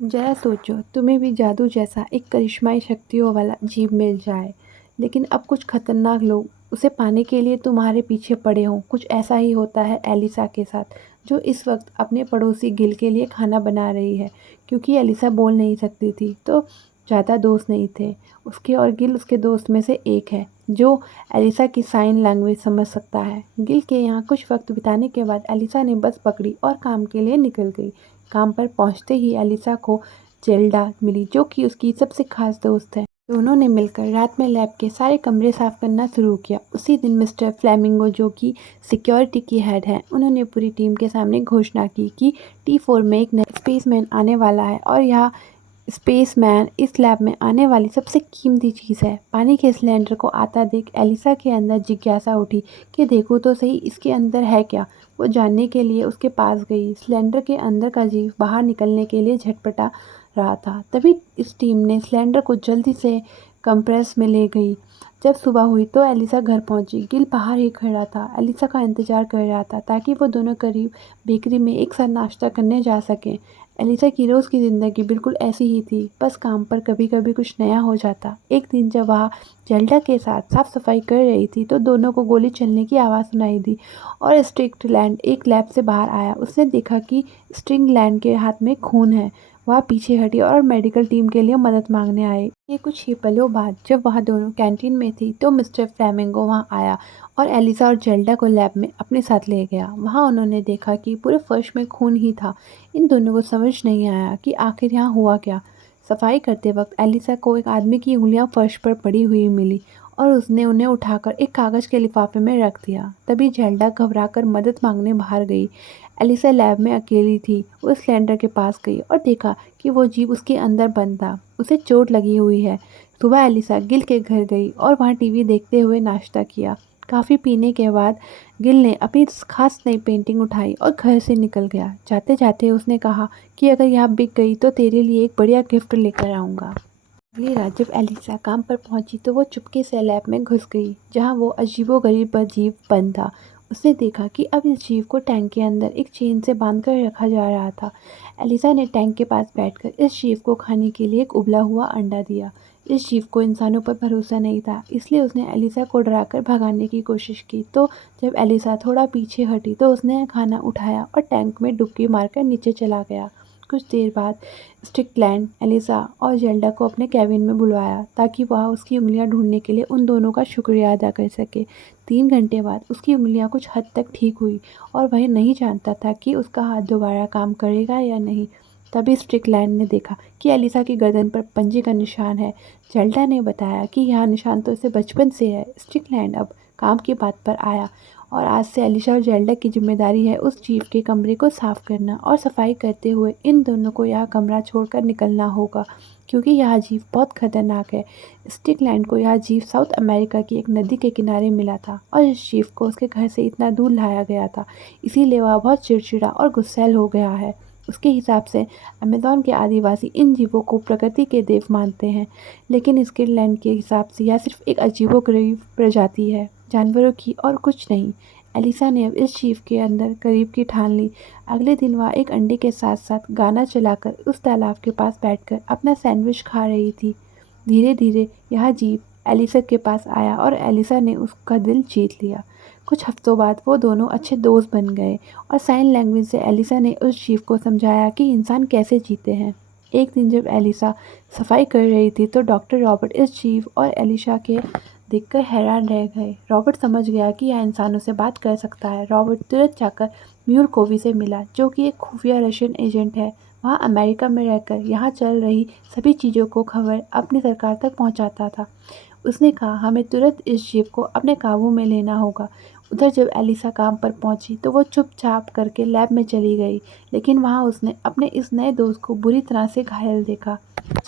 जरा सोचो तुम्हें भी जादू जैसा एक करिश्माई शक्तियों वाला जीव मिल जाए, लेकिन अब कुछ खतरनाक लोग उसे पाने के लिए तुम्हारे पीछे पड़े हों। कुछ ऐसा ही होता है एलिसा के साथ, जो इस वक्त अपने पड़ोसी गिल के लिए खाना बना रही है। क्योंकि एलिसा बोल नहीं सकती थी तो ज़्यादा दोस्त नहीं थे उसके, और गिल उसके दोस्त में से एक है जो एलिसा की साइन लैंग्वेज समझ सकता है। गिल के यहाँ कुछ वक्त बिताने के बाद एलिसा ने बस पकड़ी और काम के लिए निकल गई। काम पर पहुंचते ही एलिसा को जेल्डा मिली, जो कि उसकी सबसे खास दोस्त है। दोनों ने मिलकर रात में लैब के सारे कमरे साफ करना शुरू किया। उसी दिन मिस्टर फ्लेमिंगो, जो कि सिक्योरिटी की हेड है, उन्होंने पूरी टीम के सामने घोषणा की कि T4 में एक नया स्पेसमैन आने वाला है और यह स्पेसमैन इस लैब में आने वाली सबसे कीमती चीज़ है। पानी के सिलेंडर को आता देख एलिसा के अंदर जिज्ञासा उठी कि देखो तो सही इसके अंदर है क्या। वो जानने के लिए उसके पास गई। सिलेंडर के अंदर का जीव बाहर निकलने के लिए झटपटा रहा था। तभी इस टीम ने सिलेंडर को जल्दी से कंप्रेस में ले गई। जब सुबह हुई तो एलिसा घर पहुंची। गिल बाहर ही खड़ा था, एलिसा का इंतजार कर रहा था ताकि वो दोनों करीब बेकरी में एक साथ नाश्ता करने जा सकें। एलिसा की रोज़ की ज़िंदगी बिल्कुल ऐसी ही थी, बस काम पर कभी कभी कुछ नया हो जाता। एक दिन जब वह जेल्डा के साथ साफ सफाई कर रही थी तो दोनों को गोली चलने की आवाज़ सुनाई दी और स्ट्रिंग लैंड एक लैब से बाहर आया। उसने देखा कि स्ट्रिंग लैंड के हाथ में खून है। वह पीछे हटी और मेडिकल टीम के लिए मदद मांगने आई। ये कुछ ही पलों बाद जब वह दोनों कैंटीन में थी तो मिस्टर फ्लेमिंगो वहाँ आया और एलिसा और जेल्डा को लैब में अपने साथ ले गया। वहाँ उन्होंने देखा कि पूरे फर्श में खून ही था। इन दोनों को समझ नहीं आया कि आखिर यहाँ हुआ क्या। सफाई करते वक्त एलिसा को एक आदमी की उंगलियां फर्श पर पड़ी हुई मिली और उसने उन्हें उठाकर एक कागज़ के लिफाफे में रख दिया। तभी जेल्डा घबराकर मदद मांगने बाहर गई। एलिसा लैब में अकेली थी। वो सिलेंडर के पास गई और देखा कि वो जीव उसके अंदर बंद था। उसे चोट लगी हुई है। सुबह एलिसा गिल के घर गई और वहाँ टीवी देखते हुए नाश्ता किया। काफ़ी पीने के बाद गिल ने अपनी खास नई पेंटिंग उठाई और घर से निकल गया। जाते जाते उसने कहा कि अगर यह बिक गई तो तेरे लिए एक बढ़िया गिफ्ट लेकर आऊँगा। अगली रात जब एलिसा काम पर पहुंची तो वो चुपके से लैब में घुस गई, जहां वो अजीबोगरीब जीव बंद था। उसने देखा कि अब इस जीव को टैंक के अंदर एक चेन से बांधकर रखा जा रहा था। एलिसा ने टैंक के पास बैठकर इस जीव को खाने के लिए एक उबला हुआ अंडा दिया। इस जीव को इंसानों पर भरोसा नहीं था, इसलिए उसने एलिसा को डराकर भगाने की कोशिश की। तो जब एलिसा थोड़ा पीछे हटी तो उसने खाना उठाया और टैंक में डुबकी मारकर नीचे चला गया। कुछ देर बाद स्टिकलैंड एलिसा और जेल्डा को अपने कैबिन में बुलवाया ताकि वह उसकी उंगलियां ढूंढने के लिए उन दोनों का शुक्रिया अदा कर सके। 3 घंटे बाद उसकी उंगलियां कुछ हद तक ठीक हुई और वह नहीं जानता था कि उसका हाथ दोबारा काम करेगा या नहीं। तभी स्ट्रिकलैंड ने देखा कि एलिसा की गर्दन पर पंजे का निशान है। जेल्डा ने बताया कि यह निशान तो उसे बचपन से है। स्ट्रिकलैंड अब काम की बात पर आया और आज से एलिशा और जेल्डा की जिम्मेदारी है उस जीव के कमरे को साफ करना और सफाई करते हुए इन दोनों को यह कमरा छोड़कर निकलना होगा, क्योंकि यह जीव बहुत खतरनाक है। स्टिकलैंड को यह जीव साउथ अमेरिका की एक नदी के किनारे मिला था और इस जीव को उसके घर से इतना दूर लाया गया था, इसीलिए वह बहुत चिड़चिड़ा और गुस्सैल हो गया है। उसके हिसाब से अमेज़न के आदिवासी इन जीवों को प्रकृति के देव मानते हैं, लेकिन स्किटलैंड के हिसाब से यह सिर्फ एक अजीबोगरीब प्रजाति है, जानवरों की और कुछ नहीं। एलिसा ने अब इस जीव के अंदर करीब की ठान ली। अगले दिन वह एक अंडे के साथ साथ गाना चलाकर उस तालाब के पास बैठकर अपना सैंडविच खा रही थी। धीरे धीरे यह जीव एलिसा के पास आया और एलिसा ने उसका दिल जीत लिया। कुछ हफ्तों बाद वो दोनों अच्छे दोस्त बन गए और साइन लैंग्वेज से एलिसा ने उस जीव को समझाया कि इंसान कैसे जीते हैं। एक दिन जब एलिसा सफाई कर रही थी तो डॉक्टर रॉबर्ट इस जीव और एलिसा के देखकर हैरान रह गए। रॉबर्ट समझ गया कि यह इंसानों से बात कर सकता है। रॉबर्ट तुरंत जाकर म्यूर कोवी से मिला, जो कि एक खुफिया रशियन एजेंट है। वहाँ अमेरिका में रहकर यहाँ चल रही सभी चीज़ों को खबर अपनी सरकार तक पहुँचाता था। उसने कहा हमें तुरंत इस जीव को अपने काबू में लेना होगा। उधर जब एलिसा काम पर पहुंची तो वो चुपचाप करके लैब में चली गई, लेकिन वहां उसने अपने इस नए दोस्त को बुरी तरह से घायल देखा।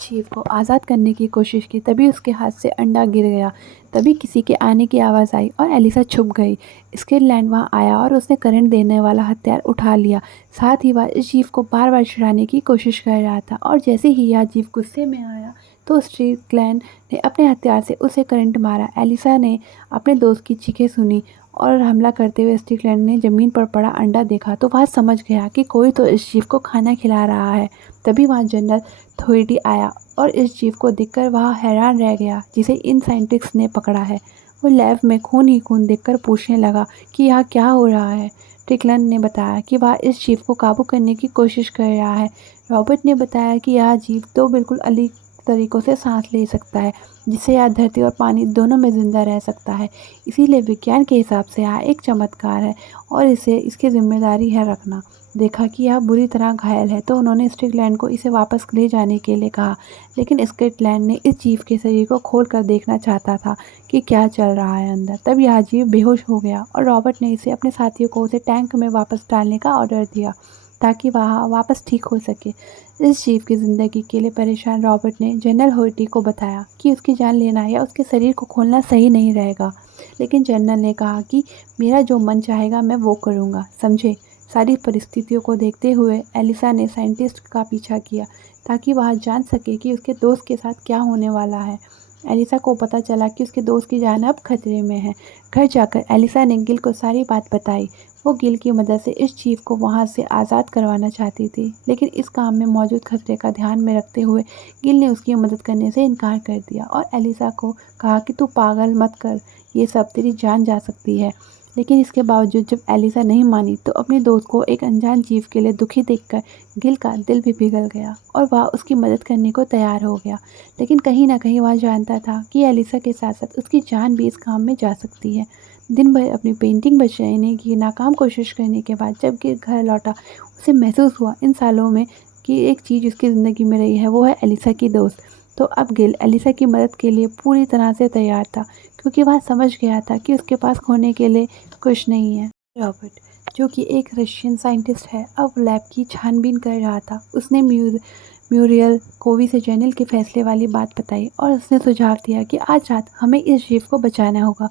जीव को आज़ाद करने की कोशिश की, तभी उसके हाथ से अंडा गिर गया। तभी किसी के आने की आवाज़ आई और एलिसा छुप गई। स्किटलैंड वहाँ आया और उसने करंट देने वाला हथियार उठा लिया। साथ ही वह इस जीव को बार बार छिड़ाने की कोशिश कर रहा था और जैसे ही यह जीव गुस्से में आया तो स्ट्रिकलैंड ने अपने हथियार से उसे करंट मारा। एलिसा ने अपने दोस्त की चीखें सुनी और हमला करते हुए स्टिकलैंड ने ज़मीन पर पड़ा अंडा देखा तो वह समझ गया कि कोई तो इस जीव को खाना खिला रहा है। तभी वहाँ जनरल थोइडी आया और इस जीव को देखकर वह हैरान रह गया जिसे इन साइंटिस्ट ने पकड़ा है। वो लैब में खून ही खून देखकर पूछने लगा कि यह क्या हो रहा है। स्टिकलैंड ने बताया कि वह इस जीव को काबू करने की कोशिश कर रहा है। रॉबर्ट ने बताया कि यह जीव तो बिल्कुल अलग तरीक़ों से सांस ले सकता है, जिससे यह धरती और पानी दोनों में ज़िंदा रह सकता है। इसीलिए विज्ञान के हिसाब से यह एक चमत्कार है और इसे इसकी ज़िम्मेदारी है रखना। देखा कि यह बुरी तरह घायल है तो उन्होंने स्टिकलैंड को इसे वापस ले जाने के लिए कहा, लेकिन स्टिकलैंड ने इस जीव के शरीर को खोल कर देखना चाहता था कि क्या चल रहा है अंदर। तब यह जीव बेहोश हो गया और रॉबर्ट ने इसे अपने साथियों को उसे टैंक में वापस डालने का ऑर्डर दिया ताकि वह वापस ठीक हो सके। इस जीव की ज़िंदगी के लिए परेशान रॉबर्ट ने जनरल होइटी को बताया कि उसकी जान लेना या उसके शरीर को खोलना सही नहीं रहेगा, लेकिन जनरल ने कहा कि मेरा जो मन चाहेगा मैं वो करूँगा, समझे। सारी परिस्थितियों को देखते हुए एलिसा ने साइंटिस्ट का पीछा किया ताकि वह जान सके कि उसके दोस्त के साथ क्या होने वाला है। एलिसा को पता चला कि उसके दोस्त की जान अब खतरे में है। घर जाकर एलिसा ने गिल को सारी बात बताई। वो गिल की मदद से इस जीव को वहाँ से आज़ाद करवाना चाहती थी, लेकिन इस काम में मौजूद खतरे का ध्यान में रखते हुए गिल ने उसकी मदद करने से इनकार कर दिया और एलिसा को कहा कि तू पागल मत कर, ये सब तेरी जान जा सकती है। लेकिन इसके बावजूद जब एलिसा नहीं मानी तो अपने दोस्त को एक अनजान जीव के लिए दुखी देखकर गिल का दिल भी पिघल गया और वह उसकी मदद करने को तैयार हो गया। लेकिन कहीं ना कहीं वह जानता था कि एलिसा के साथ साथ उसकी जान भी इस काम में जा सकती है। दिन भर अपनी पेंटिंग बचाने की नाकाम कोशिश करने के बाद जब गिल घर लौटा, उसे महसूस हुआ इन सालों में कि एक चीज़ उसकी ज़िंदगी में रही है, वो है एलिसा की दोस्त। तो अब गिल एलिसा की मदद के लिए पूरी तरह से तैयार था, क्योंकि वह समझ गया था कि उसके पास खोने के लिए कुछ नहीं है। रॉबर्ट, जो कि एक रशियन साइंटिस्ट है, अब लैब की छानबीन कर रहा था। उसने म्यूरियल कोवी से जनरल के फैसले वाली बात बताई और उसने सुझाव दिया कि आज रात हमें इस जीव को बचाना होगा।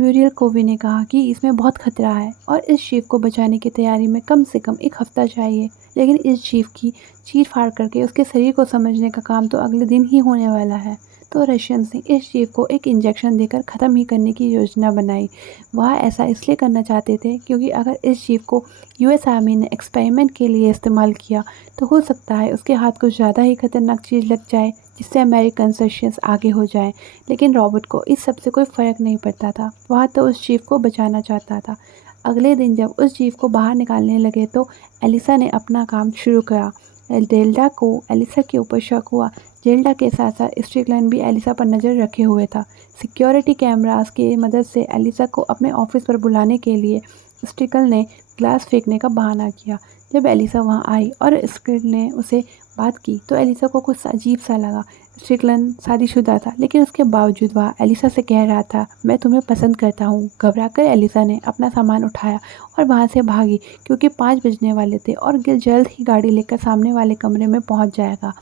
म्यूरियल कोवी ने कहा कि इसमें बहुत खतरा है और इस जीव को बचाने की तैयारी में कम से कम 1 हफ्ता चाहिए, लेकिन इस जीव की चीर-फाड़ करके उसके शरीर को समझने का काम तो अगले दिन ही होने वाला है। तो रशियंस ने इस जीव को एक इंजेक्शन देकर ख़त्म ही करने की योजना बनाई। वह ऐसा इसलिए करना चाहते थे क्योंकि अगर इस जीव को यूएस आर्मी ने एक्सपेरिमेंट के लिए इस्तेमाल किया तो हो सकता है उसके हाथ कुछ ज़्यादा ही खतरनाक चीज़ लग जाए, जिससे अमेरिकन रशियंस आगे हो जाएं। लेकिन रॉबर्ट को इस सब से कोई फ़र्क नहीं पड़ता था, वह तो उस जीव को बचाना चाहता था। अगले दिन जब उस जीव को बाहर निकालने लगे तो एलिसा ने अपना काम शुरू किया। जेल्डा को एलिसा के ऊपर शक हुआ। जेल्डा के साथ साथ स्टिकलैंड भी एलिसा पर नज़र रखे हुए था। सिक्योरिटी कैमरास की मदद से एलिसा को अपने ऑफिस पर बुलाने के लिए स्टिकल ने ग्लास फेंकने का बहाना किया। जब एलिसा वहां आई और स्टिकल ने उसे बात की तो एलिसा को कुछ अजीब सा लगा। स्टिकलन शादीशुदा था, लेकिन उसके बावजूद वह एलिसा से कह रहा था, मैं तुम्हें पसंद करता हूँ। घबराकर एलिसा ने अपना सामान उठाया और वहाँ से भागी, क्योंकि 5 बजने वाले थे और गिल जल्द ही गाड़ी लेकर सामने वाले कमरे में पहुँच जाएगा।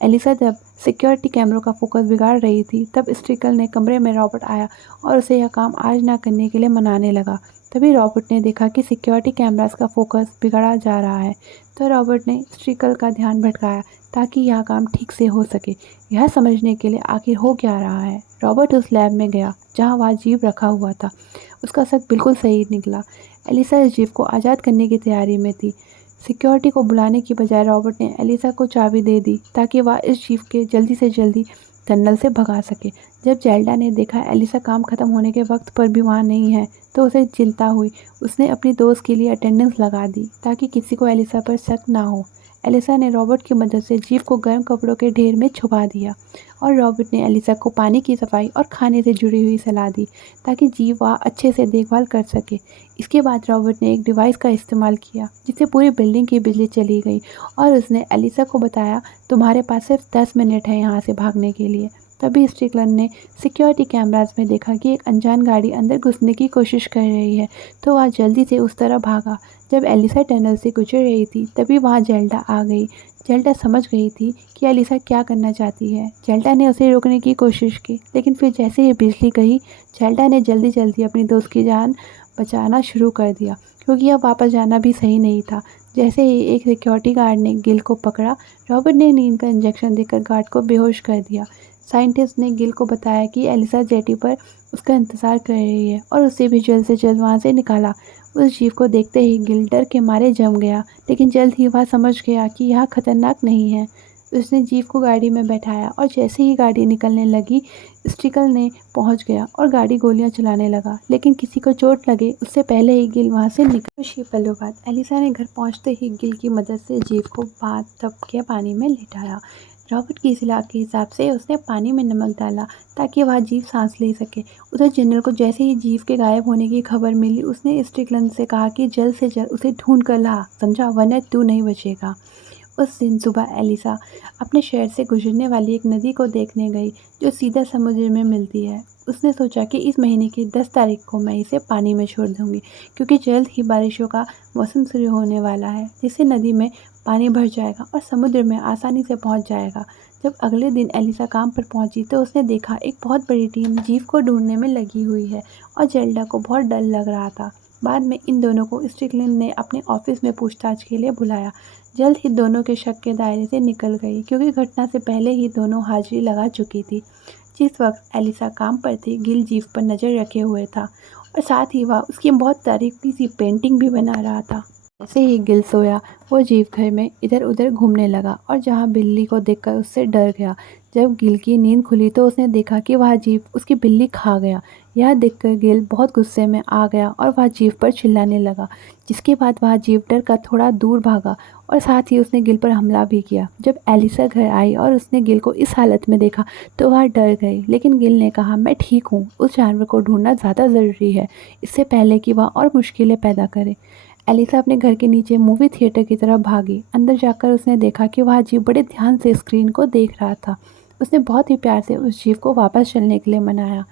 एलिसा जब सिक्योरिटी कैमरों का फोकस बिगाड़ रही थी तब स्टिकल ने कमरे में रॉबर्ट आया और उसे यह काम आज ना करने के लिए मनाने लगा। तभी रॉबर्ट ने देखा कि सिक्योरिटी कैमरास का फोकस बिगड़ा जा रहा है, तो रॉबर्ट ने स्टिकल का ध्यान भटकाया ताकि यह काम ठीक से हो सके। यह समझने के लिए आखिर हो क्या रहा है। रॉबर्ट उस लैब में गया जहाँ वह जीव रखा हुआ था। उसका शक बिल्कुल सही निकला। एलिसा इस जीव को आज़ाद करने की तैयारी में थी। सिक्योरिटी को बुलाने की बजाय रॉबर्ट ने एलिसा को चाबी दे दी ताकि वह इस जीव के जल्दी से जल्दी टनल से भगा सके। जब जेल्डा ने देखा एलिसा काम खत्म होने के वक्त पर भी वहाँ नहीं है तो उसे चिंता हुई। उसने अपनी दोस्त के लिए अटेंडेंस लगा दी ताकि किसी को एलिसा पर शक ना हो। एलिसा ने रॉबर्ट की मदद से जीव को गर्म कपड़ों के ढेर में छुपा दिया और रॉबर्ट ने एलिसा को पानी की सफाई और खाने से जुड़ी हुई सलाह दी ताकि जीव वह अच्छे से देखभाल कर सके। इसके बाद रॉबर्ट ने एक डिवाइस का इस्तेमाल किया जिससे पूरी बिल्डिंग की बिजली चली गई और उसने एलिसा को बताया, तुम्हारे पास सिर्फ 10 मिनट है यहाँ से भागने के लिए। तभी स्टिकलन ने सिक्योरिटी कैमरास में देखा कि एक अनजान गाड़ी अंदर घुसने की कोशिश कर रही है, तो वह जल्दी से उस तरफ भागा। जब एलिसा टनल से गुजर रही थी तभी वहाँ जेल्डा आ गई। जेल्डा समझ गई थी कि एलिसा क्या करना चाहती है। जेल्डा ने उसे रोकने की कोशिश की, लेकिन फिर जैसे ही बिजली गई जेल्डा ने जल्दी जल्दी अपनी दोस्त की जान बचाना शुरू कर दिया, क्योंकि अब वापस जाना भी सही नहीं था। जैसे ही एक सिक्योरिटी गार्ड ने गिल को पकड़ा, रॉबर्ट ने नींद का इंजेक्शन देकर गार्ड को बेहोश कर दिया। साइंटिस्ट ने गिल को बताया कि एलिसा जेटी पर उसका इंतज़ार कर रही है और उसे भी जल्द से जल्द वहाँ से निकाला। उस जीव को देखते ही गिल डर के मारे जम गया, लेकिन जल्द ही वह समझ गया कि यह खतरनाक नहीं है। उसने जीव को गाड़ी में बैठाया और जैसे ही गाड़ी निकलने लगी, स्टिकल ने पहुंच गया और गाड़ी गोलियां चलाने लगा, लेकिन किसी को चोट लगे उससे पहले ही गिल वहां से निकल। कुछ ही पलों बाद एलिसा ने घर पहुंचते ही गिल की मदद से जीव को बाथ के पानी में लिटाया। रॉबर्ट की सलाह के हिसाब से उसने पानी में नमक डाला ताकि वह जीव सांस ले सके। उधर जनरल को जैसे ही जीव के गायब होने की खबर मिली, उसने स्टिकलन से कहा कि जल्द से जल्द उसे ढूंढ कर ला, समझा, वरना तू नहीं बचेगा। उस दिन सुबह एलिसा अपने शहर से गुजरने वाली एक नदी को देखने गई जो सीधा समुद्र में मिलती है। उसने सोचा कि इस महीने की 10 तारीख को मैं इसे पानी में छोड़ दूंगी, क्योंकि जल्द ही बारिशों का मौसम शुरू होने वाला है, जिससे नदी में पानी भर जाएगा और समुद्र में आसानी से पहुंच जाएगा। जब अगले दिन एलिसा काम पर पहुंची तो उसने देखा एक बहुत बड़ी टीम जीव को ढूंढने में लगी हुई है और जेल्डा को बहुत डर लग रहा था। बाद में इन दोनों को स्टिकलिन ने अपने ऑफिस में पूछताछ के लिए बुलाया। जल्द ही दोनों के शक के दायरे से निकल गई, क्योंकि घटना से पहले ही दोनों हाजिरी लगा चुकी थी। जिस वक्त एलिसा काम पर थी, गिल जीव पर नज़र रखे हुए था और साथ ही वह उसकी बहुत तारीफी सी पेंटिंग भी बना रहा था। जैसे ही गिल सोया, वो जीव घर में इधर उधर घूमने लगा और जहाँ बिल्ली को देखकर उससे डर गया। जब गिल की नींद खुली तो उसने देखा कि वह जीव उसकी बिल्ली खा गया। यह देखकर गिल बहुत गुस्से में आ गया और वह जीव पर चिल्लाने लगा, जिसके बाद वह जीव डर कर थोड़ा दूर भागा और साथ ही उसने गिल पर हमला भी किया। जब एलिसा घर आई और उसने गिल को इस हालत में देखा तो वह डर गई, लेकिन गिल ने कहा, मैं ठीक हूँ, उस जानवर को ढूंढना ज़्यादा ज़रूरी है, इससे पहले कि वह और मुश्किलें पैदा करे। एलिसा अपने घर के नीचे मूवी थिएटर की तरफ भागी। अंदर जाकर उसने देखा कि वह जीव बड़े ध्यान से स्क्रीन को देख रहा था। उसने बहुत ही प्यार से उस जीव को वापस चलने के लिए मनाया।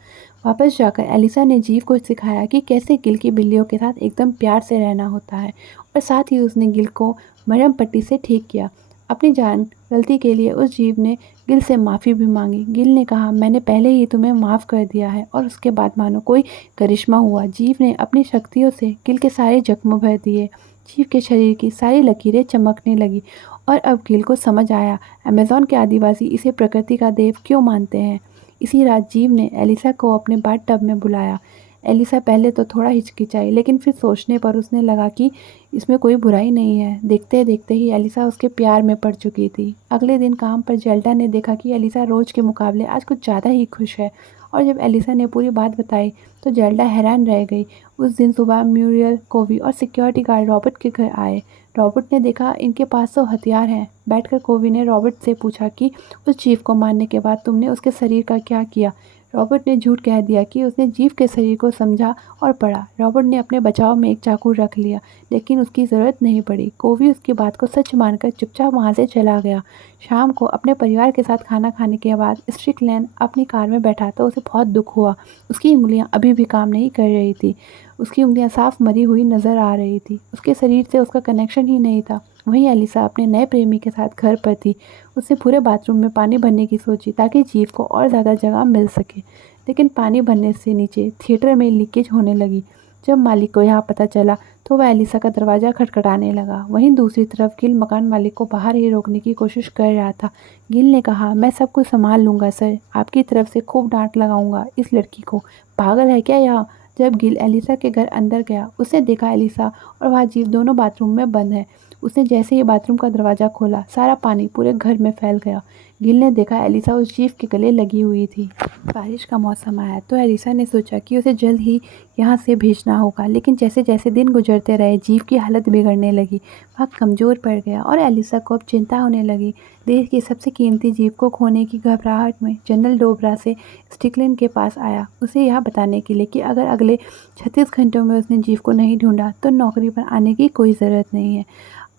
वापस जाकर एलिसा ने जीव को सिखाया कि कैसे गिल की बिल्लियों के साथ एकदम प्यार से रहना होता है और साथ ही उसने गिल को मरहम पट्टी से ठीक किया। अपनी गलती के लिए उस जीव ने गिल से माफ़ी भी मांगी। गिल ने कहा, मैंने पहले ही तुम्हें माफ़ कर दिया है, और उसके बाद मानो कोई करिश्मा हुआ। जीव ने अपनी शक्तियों से गिल के सारे जख्म भर दिए। जीव के शरीर की सारी लकीरें चमकने लगी और अब गिल को समझ आया अमेज़न के आदिवासी इसे प्रकृति का देव क्यों मानते हैं। इसी रात जीव ने एलिसा को अपने बाथ टब में बुलाया। एलिसा पहले तो थोड़ा हिचकिचाई, लेकिन फिर सोचने पर उसने लगा कि इसमें कोई बुराई नहीं है। देखते देखते ही एलिसा उसके प्यार में पड़ चुकी थी। अगले दिन काम पर जेल्डा ने देखा कि एलिसा रोज़ के मुकाबले आज कुछ ज़्यादा ही खुश है, और जब एलिसा ने पूरी बात बताई तो जेल्डा हैरान रह गई। उस दिन सुबह म्यूरियल, कोवी और सिक्योरिटी गार्ड रॉबर्ट के घर आए। रॉबर्ट ने देखा इनके पास तो हथियार हैं। बैठकर कोवी ने रॉबर्ट से पूछा कि उस जीव को मारने के बाद तुमने उसके शरीर का क्या किया। रॉबर्ट ने झूठ कह दिया कि उसने जीव के शरीर को समझा और पढ़ा। रॉबर्ट ने अपने बचाव में एक चाकू रख लिया, लेकिन उसकी ज़रूरत नहीं पड़ी। कोवी उसकी बात को सच मानकर चुपचाप वहाँ से चला गया। शाम को अपने परिवार के साथ खाना खाने के बाद स्ट्रिकलैंड अपनी कार में बैठा तो उसे बहुत दुख हुआ। उसकी उंगलियां अभी भी काम नहीं कर रही थी। उसकी उंगलियां साफ मरी हुई नज़र आ रही थी। उसके शरीर से उसका कनेक्शन ही नहीं था। वहीं एलिसा अपने नए प्रेमी के साथ घर पर थी। उसने पूरे बाथरूम में पानी भरने की सोची ताकि जीव को और ज़्यादा जगह मिल सके, लेकिन पानी भरने से नीचे थिएटर में लीकेज होने लगी। जब मालिक को यहाँ पता चला तो वह एलिसा का दरवाज़ा खटखटाने लगा। वहीं दूसरी तरफ गिल मकान मालिक को बाहर ही रोकने की कोशिश कर रहा था। गिल ने कहा, मैं सब कुछ संभाल लूँगा सर, आपकी तरफ से खूब डांट लगाऊंगा इस लड़की को, पागल है क्या यह। जब गिल एलिसा के घर अंदर गया, उसने देखा एलिसा और वह जीव दोनों बाथरूम में बंद है। उसने जैसे ही बाथरूम का दरवाज़ा खोला, सारा पानी पूरे घर में फैल गया। गिल ने देखा एलिसा उस जीव के गले लगी हुई थी। बारिश का मौसम आया तो एलिसा ने सोचा कि उसे जल्द ही यहाँ से भेजना होगा, लेकिन जैसे जैसे दिन गुजरते रहे जीव की हालत बिगड़ने लगी। वह कमज़ोर पड़ गया और एलिसा को अब चिंता होने लगी। देश के सबसे कीमती जीव को खोने की घबराहट में जनरल डोबरा से स्टिकलिन के पास आया, उसे यह बताने के लिए कि अगर अगले 36 घंटों में उसने जीव को नहीं ढूंढा तो नौकरी पर आने की कोई ज़रूरत नहीं है।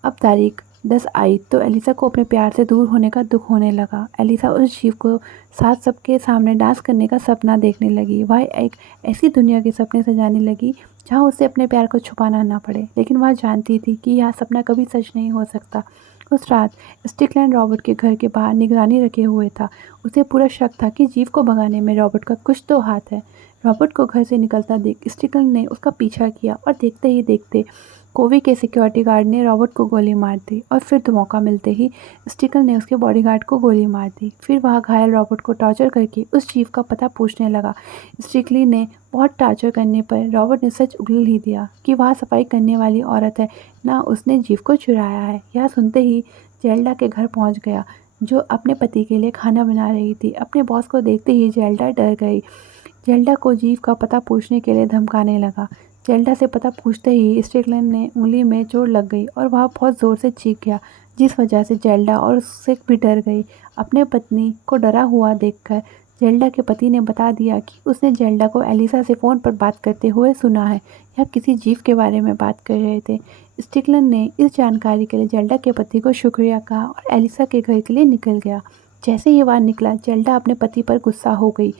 अब तारीख 10 आई तो एलिसा को अपने प्यार से दूर होने का दुख होने लगा। एलिसा उस जीव को साथ सबके सामने डांस करने का सपना देखने लगी। वह एक ऐसी दुनिया के सपने सजाने लगी जहाँ उसे अपने प्यार को छुपाना ना पड़े, लेकिन वह जानती थी कि यह सपना कभी सच नहीं हो सकता। उस रात स्टिकलैंड रॉबर्ट के घर के बाहर निगरानी रखे हुए था। उसे पूरा शक था कि जीव को भगाने में रॉबर्ट का कुछ तो हाथ है। रॉबर्ट को घर से निकलता देख स्टिकलैंड ने उसका पीछा किया और देखते ही देखते कोवी के सिक्योरिटी गार्ड ने रॉबर्ट को गोली मार दी और फिर तो मौका मिलते ही स्टिकल ने उसके बॉडीगार्ड को गोली मार दी। फिर वह घायल रॉबर्ट को टॉर्चर करके उस चीफ का पता पूछने लगा। स्टिकली ने बहुत टॉर्चर करने पर रॉबर्ट ने सच उगल ही दिया कि वह सफाई करने वाली औरत है, ना उसने जीफ को चुराया है। यह सुनते ही जेल्डा के घर पहुंच गया, जो अपने पति के लिए खाना बना रही थी। अपने बॉस को देखते ही जेल्डा डर गई। जेल्डा को जीव का पता पूछने के लिए धमकाने लगा। जेल्डा से पता पूछते ही स्टिकलैंड ने उंगली में चोट लग गई और वह बहुत ज़ोर से चीख गया, जिस वजह से जेल्डा और उससे भी डर गई। अपने पत्नी को डरा हुआ देखकर जेल्डा के पति ने बता दिया कि उसने जेल्डा को एलिसा से फ़ोन पर बात करते हुए सुना है। यह किसी जीव के बारे में बात कर रहे थे। स्टिकलैंड ने इस जानकारी के लिए जेल्डा के पति को शुक्रिया कहा और एलिसा के घर के लिए निकल गया। जैसे ही वह निकला, जेल्डा अपने पति पर गुस्सा हो गई।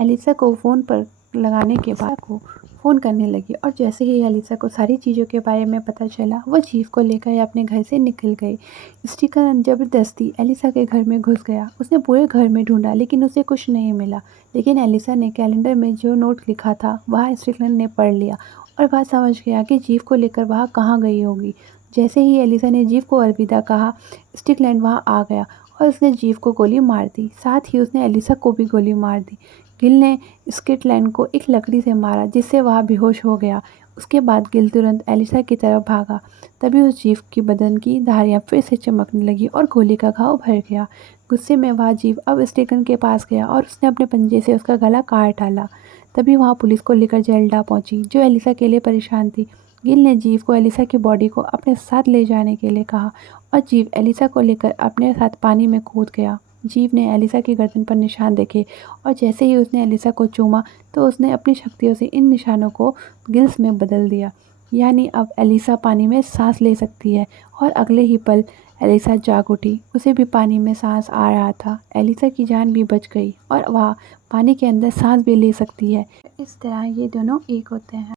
एलिसा को फ़ोन पर लगाने के बाद को फ़ोन करने लगी और जैसे ही एलिसा को सारी चीज़ों के बारे में पता चला, वो चीफ को लेकर अपने घर से निकल गई। स्टिकल ज़बरदस्ती एलिसा के घर में घुस गया। उसने पूरे घर में ढूंढा लेकिन उसे कुछ नहीं मिला। लेकिन एलिसा ने कैलेंडर में जो नोट लिखा था वह स्टिकल ने पढ़ लिया और वह समझ गया कि जीव को लेकर वह कहाँ गई होगी। जैसे ही एलिसा ने जीव को अलविदा कहा, स्टिकलैंड वहाँ आ गया और उसने जीव को गोली मार दी। साथ ही उसने एलिसा को भी गोली मार दी। गिल ने स्टिकलैंड को एक लकड़ी से मारा, जिससे वह बेहोश हो गया। उसके बाद गिल तुरंत एलिसा की तरफ भागा। तभी उस जीव की बदन की धारियाँ फिर से चमकने लगी और गोली का घाव भर गया। गुस्से में वह जीव अब स्टिकलैंड के पास गया और उसने अपने पंजे से उसका गला काट डाला। तभी वहाँ पुलिस को लेकर जेल्डा पहुंची, जो एलिसा के लिए परेशान थी। गिल ने जीव को एलिसा की बॉडी को अपने साथ ले जाने के लिए कहा और जीव एलिसा को लेकर अपने साथ पानी में कूद गया। जीव ने एलिसा की गर्दन पर निशान देखे और जैसे ही उसने एलिसा को चूमा तो उसने अपनी शक्तियों से इन निशानों को गिल्स में बदल दिया। यानी अब एलिसा पानी में सांस ले सकती है और अगले ही पल एलिसा जाग उठी। उसे भी पानी में सांस आ रहा था। एलिसा की जान भी बच गई और वह पानी के अंदर सांस भी ले सकती है। इस तरह ये दोनों एक होते हैं।